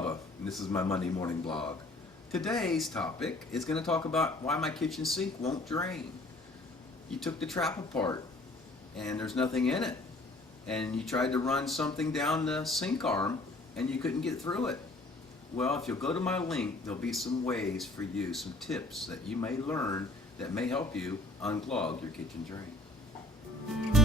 Bubba, and this is my Monday morning blog. Today's topic is going to talk about why my kitchen sink won't drain. You took the trap apart and there's nothing in it, and you tried to run something down the sink arm and you couldn't get through it. Well, if you'll go to my link, there'll be some ways for you, some tips that you may learn that may help you unclog your kitchen drain.